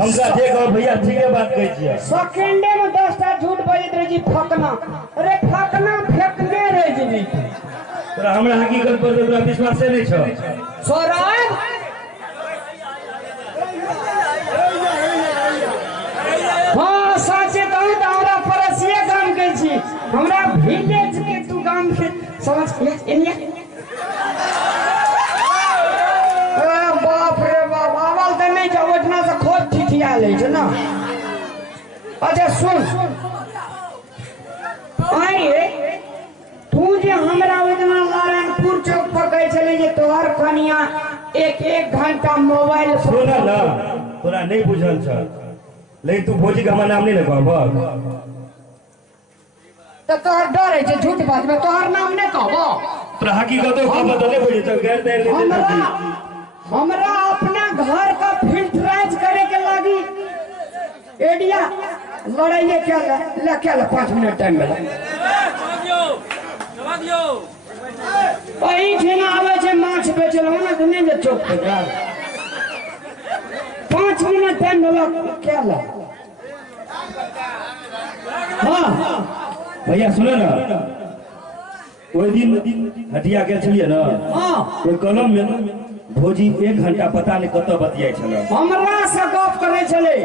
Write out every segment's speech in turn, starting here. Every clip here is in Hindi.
हमका देख और भैया ठीक है बात कह छियै सेकंडे में 10 टा झूठ बजत रही जी फकना अरे फकना फेंकने रह जी तोरा हमरा हकीकत पर तोरा विश्वास नहीं छ सोराय हाँ साचे कहूँ तो हमरा परसिया काम के छी हमरा विलेज के तू काम के समझ के एनिया बाप रे बाप आवाज तो नहीं जाओ इतना से खोद ठिठिया ले छ ना अच्छा सुन आइए तू जे हमरा इतना नारायणपुर चौक पर कहे चले जे तोहर कनिया एक घंटा मोबाइल सुन ना तोरा नहीं बुझल छ लेकिन तू भोजी का हमर नाम नहीं कहब तो तोहर डर है जे झूठ बात में तोहर नाम नहीं कहबो तोरा हकीकत कहब तो नहीं बुझे छ गैर दैर नहीं हमरा अपना घर का फिल्टराइज करे के लागी एडिया लड़ाइए क्या ले 5 मिनट टाइम मिला वही ठेना आवे छे माछ बेचल ना तो नहीं जे चौक पे 5 मिनट टाइम मिला क्या ला हाँ भैया सुनो ना कोई दिन हटिया के छलिए ना हाँ कोई कलम में भोजी 1 घंटा पता नहीं कत बतियाई छल हमरा से गप करे चले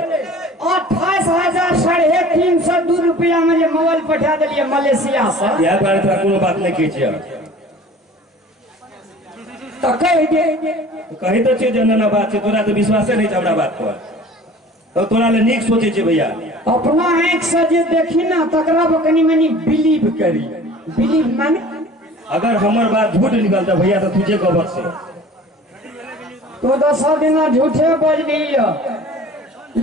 28,302 रुपया में मोबाइल पठा दिलिए मलेशिया से यार बारे तोरा कोनो बात नहीं कह छियै तो कह दे कही तो छै जनना बात छै तोरा तो विश्वास नहीं छ हमरा बात पर तो तोरा ले नीक सोचे छै भैया अपना आंख से जे देखी ना तकरा पर कनी मनी बिलीव करी बिलीव माने अगर हमर बात झूठ निकलता भैया तो तुझे कबर से तो 10 दिन झूठे बज गई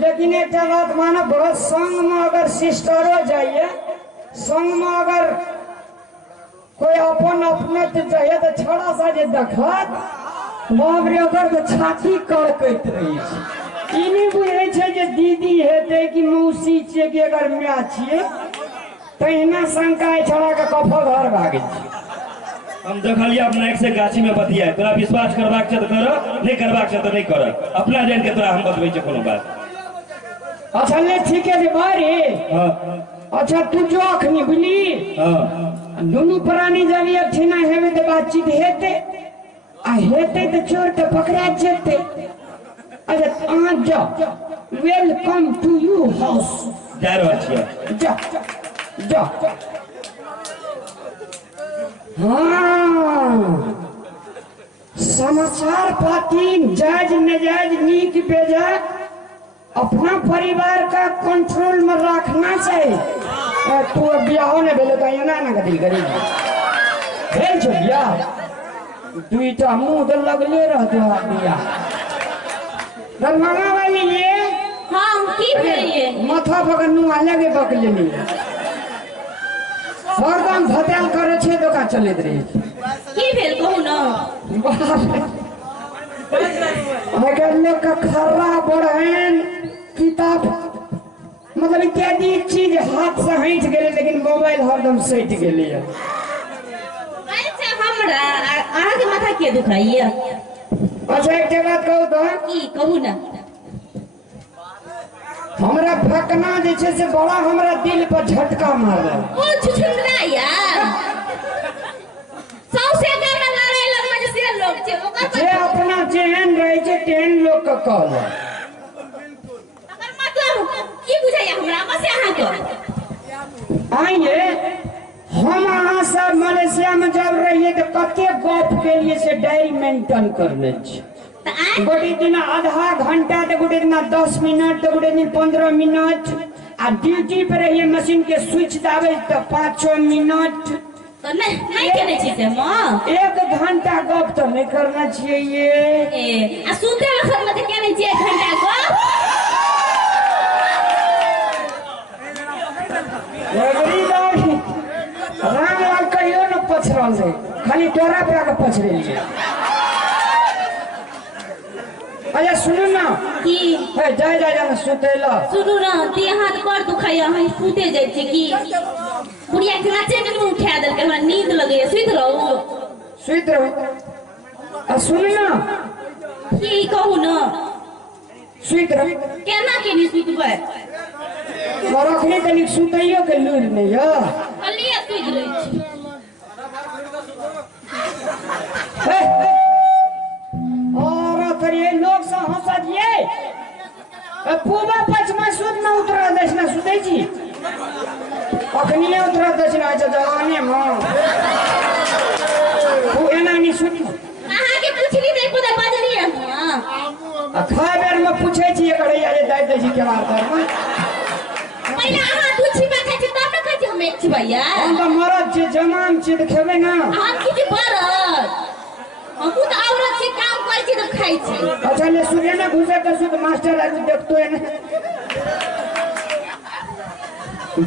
लेकिन एक बात मानो बहुत संग में अगर सिस्टरो जाइए संग में अगर कोई अपन अपने चाहिए तो छोड़ा सा जे देखत बाप रे ओकर तो छाती कड़कैत रही छै ई नहीं बुझे छै जे दीदी हेते कि मौसी छियै कि अगर माय छियै तहिना शंका छोड़ा के कफो घर भागे छै हम देखलिए अपना एक से गाछी में बतिया तोरा विश्वास करबाक छै तो कर नहीं करबाक छै तो नहीं कर अपना जान के तोरा हम बतबै छै कोनो बात अच्छा ले ठीक है जे बारे हां अच्छा तू जो अखनी बुझली हां दोनों प्राणी जब एक ठिना हेबे तो बातचीत हेते आ हेते तो चोर तो पकड़ा जेते अच्छा आ जा वेलकम टू यू हाउस जा रहल छियै जा जा हाँ समाचार पाती जायज नजायज नीक बेजाय अपना परिवार का कंट्रोल में रखना चाहिए तू अब ब्याह ने भेले तो ना ना कथी करी भेल छो ब्याह दुईटा मुंह तो लगले रहते हो ब्याह दरमाना वाली ये हाँ की भेलिए माथा पकड़ नुआ लगे बकले नहीं हरदम भटेल करे छे दोका चलैत रही की भेल कहू ना अगर लोग का खर्रा बढ़न किताब मतलब इत्यादि चीज हाथ से हट गए लेकिन मोबाइल हरदम सट गए अच्छा हमरा आहा के माथा के दुखाइए अच्छा एक बात कहू तो की कहू ना हमरा फकना जे छे से बड़ा हमरा दिल पर झटका मारल ओ छुछुंदरा यार सौसे गाना लड़ाई लगमा जे से लोग छे ओकर जे अपना जेहन रहे छे तेहन लोग का कहल अगर मतलब की बुझाइया हमरा बस अहाँ के आइए हम अहाँ सब मलेशिया में जब रहिए तो कते गप के लिए से डायरी मेंटेन करने छी गोटे दिन आधा घंटा तो गोटे दिन 10 मिनट तो गोटे दिन 15 मिनट आ ड्यूटी पे रहिए मशीन के स्विच दाबे तो 5 मिनट तो नहीं केने छी से मां 1 घंटा गप तो नहीं करना चाहिए ए आ सुते वक्त में केने छी 1 घंटा गप राम लाल कहियो न पछरल से खाली तोरा पे आके पछरे लिए अच्छा सुनो ना की है जाय जाय जाना सुतेला सुनू ना देह हाथ पर दुखाइया हम सुते जाय छी की बुढ़िया के नाचे के उठा देल के हमरा नींद लगे सुत रहो आ सुनो ना की कहू ना सुत रह केना के नहीं सुतबै और अखनी कनिक सुतैयो के लूर नहीं है कलिए सुत रही छी और करिए लोग से हंसा दिए पूबा पश्चिमा सुत में उतरा दक्षिणा सुते छी अखनी उतरा दक्षिणा है जवानी में तू एना नहीं सुत अहाँ के पूछली नहीं पता बाजली है हां खाए बेर में पूछे छी एकरे यारे दाइ दै छी के बार पर में पहले अहाँ दूची में खाइ छी तब न खाइ छी हम एक छी भैया हम तो मरद छी जमान छी त खेबे ना हम की बरद हम तो औरत से काम कर छी तो खाइ छी अच्छा ले सूर्य ना घुसे के सुत मास्टर आज देखतो है ना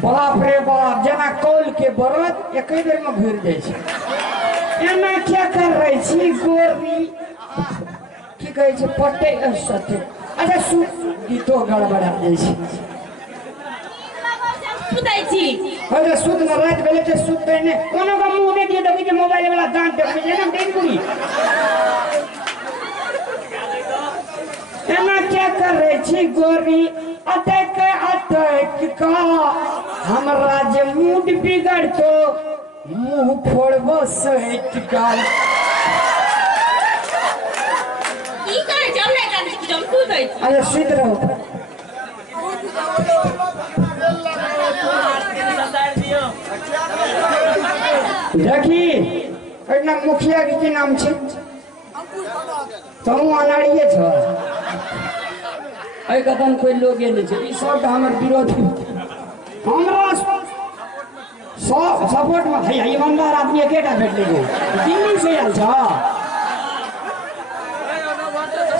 बाप रे बाप जना कौल के बरद एक बेर में घुर जाय छै एना क्या कर रही छी गोरी की कहै छै पट्टे सत्य अच्छा सुत गीतो गड़बड़ा जाय छै सुतै छी अरे सुत न रात बेले के सुतते ने कोनो का मुंह में दिए देखी मोबाइल वाला दांत देख जे ना देख पूरी एना क्या कर रही छी गोरी अटक का हमरा जे मूड बिगड़ तो मुंह फोड़बो सहित का की करे जम नहीं कर जम सुतै छी अरे सुत रहो देखी एना मुखिया के की नाम छै तुम अनाड़िए छ एहि कदम कोई लोग नहीं छै ई सब हमर विरोधी हमरा सपोर्ट में है ईमानदार आदमी एकेटा भेटले दिल्ली से आयल छ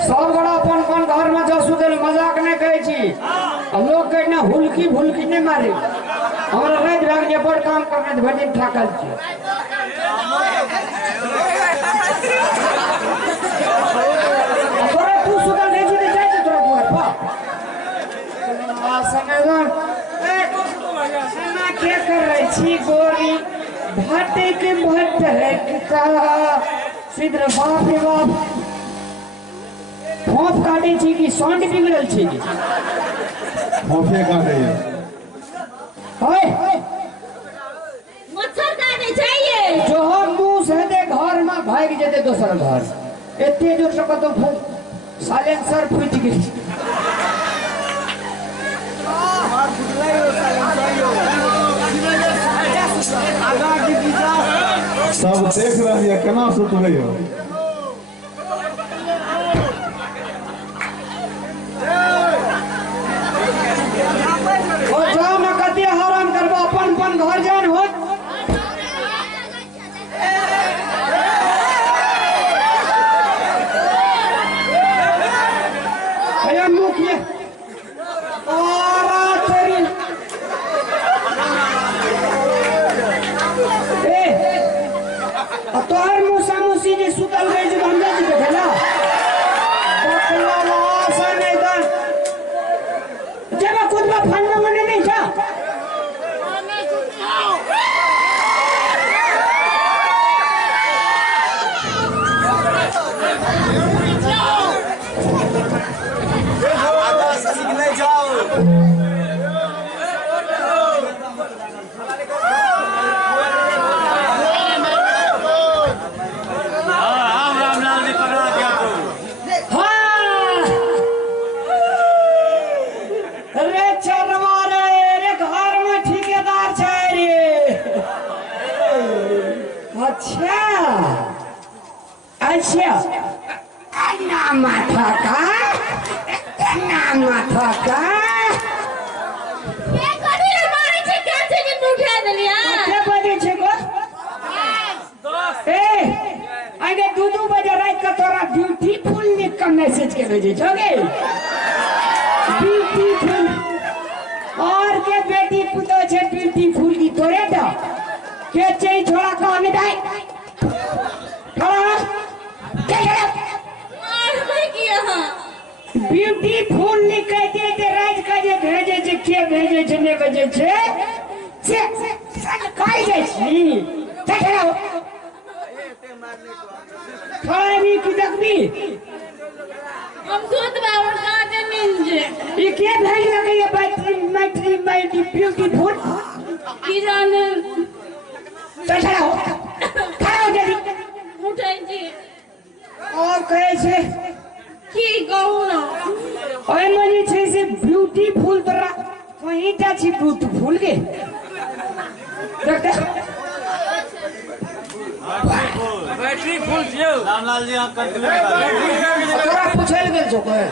सब बड़ा अपन घर में जा सुतल मजाक नहीं करे छी लोग कहना हुलकी भुलकी नहीं मारे हमरा रात भाग के बड़ काम करने तो भटिन ठाकल छी तोरा तू सुतल नहीं छी तो जाय छी तोरा दुआर पर समझन सेना क्या कर रही छी गोरी भाटे के भट है का सिद्र बाप रे बाप फोफ काटे छी कि सांड बिगड़ल छी फोफे काटे हाय मच्छर काटे चाहिए जो हम मुंह से दे घर में भाग जेते दोसर घर एते जोर से कतो साइलेंसर फूट गई सब देख रही है केना सुतबै हो जाओ ना कते हराम करबो अपन अपन घर जान हो अरे मुखिया और तेरी ए तोहर मुसा मुसी जे सुतल रहे जे हम जा जी भेला बकला वासा नहीं दन जब खुद में फंड में नहीं जा अच्छा अन्ना माथा का ये कभी न मारे छे कैसे दिन उठा देलिया के बजे छे गो ए आगे 2 बजे रात का तोरा ब्यूटीफुल लिख के मैसेज के भेजे छोगे ब्यूटीफुल और के बेटी पुतो छे ब्यूटीफुल की तोरे तो के चई छोड़ा कहने दाई ब्यूटीफुल लिख के दे राज का जे भेजे जे के भेजे जे ने बजे छे से सन काई जे छी देखो खाए भी की देखबी हम सोच बा और काटे नींद के भेज लगे ये बैटरी ब्यूटीफुल की जाने तो खड़ा हो जल्दी उठै छी और कहे छे की कहू ना ओए मनी छे से ब्यूटीफुल तोरा कहीं टा छी ब्यूटीफुल के देख बैटरी फुल छियो रामलाल जी अहाँ कंप्लेंट तोरा पूछल गेल छौ कोई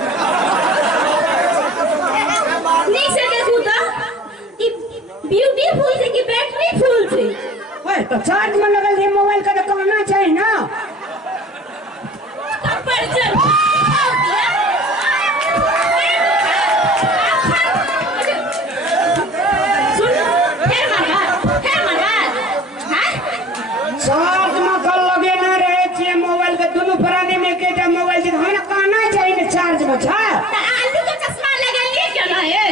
नीक से देखू त ई ब्यूटीफुल छै कि बैटरी फुल छै ओए तो चार्ज में लगल है मोबाइल का तो कहना चाहिए ना पर चल सुन हे मगा हां चार्ज में कल लगे ना रहे छे मोबाइल के दोनों प्राणी में केटा मोबाइल छै हमरा कहना चाहिए ना चार्ज में छै आलू का चश्मा लगा लिए क्या ना ये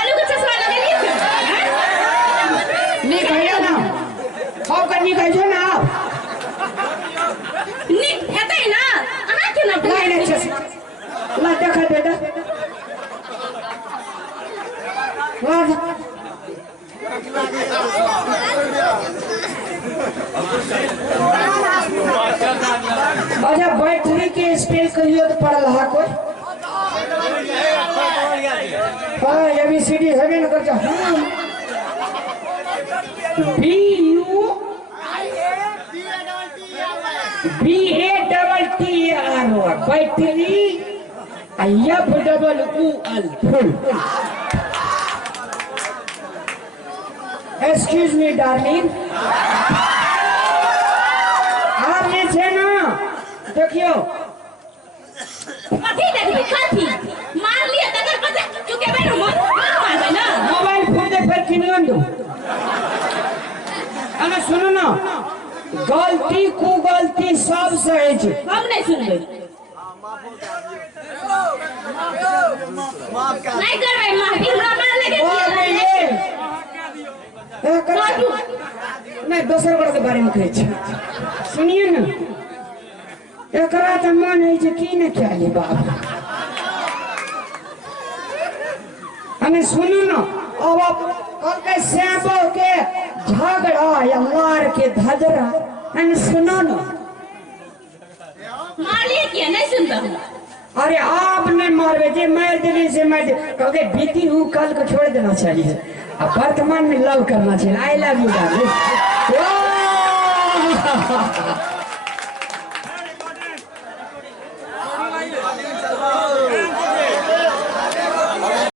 आलू का चश्मा लगा लिए क्या नी कहियो ना हम कनी कहियो ना निक हेतै ना अहाँ के ना नहीं नहीं छे ला देखा बेटा ला अच्छा बैटरी के स्पेल कहियो तो पढ़ल हा कोई हाँ ABCD हेबे न करता BATTER battery FUL full excuse me darling आप में छे ना देखियो कथी देखबी कथी मार लिया तकर पता चुके बे ना मारबे ना मोबाइल फोन दे फिर किनवन दो अने सुनो ना गलती को गलती सब सही छे हम नहीं सुनबे नहीं करबे माफी हमरा मार लगे नहीं दोसर वर्ग के बारे में कहे छे सुनिए ना एकरा त मन है जे की ने चाली बाप हमें सुनो ना अब कल के श्यामो के झगड़ा या मार के धदरा हमें सुनो ना मार लिए क्या नहीं सुनता हूँ अरे आप नहीं मारवे जे मार देने से मार दे कहे बीती हुई कल को छोड़ देना चाहिए अब वर्तमान में लव करना चाहिए आई लव यू डार्लिंग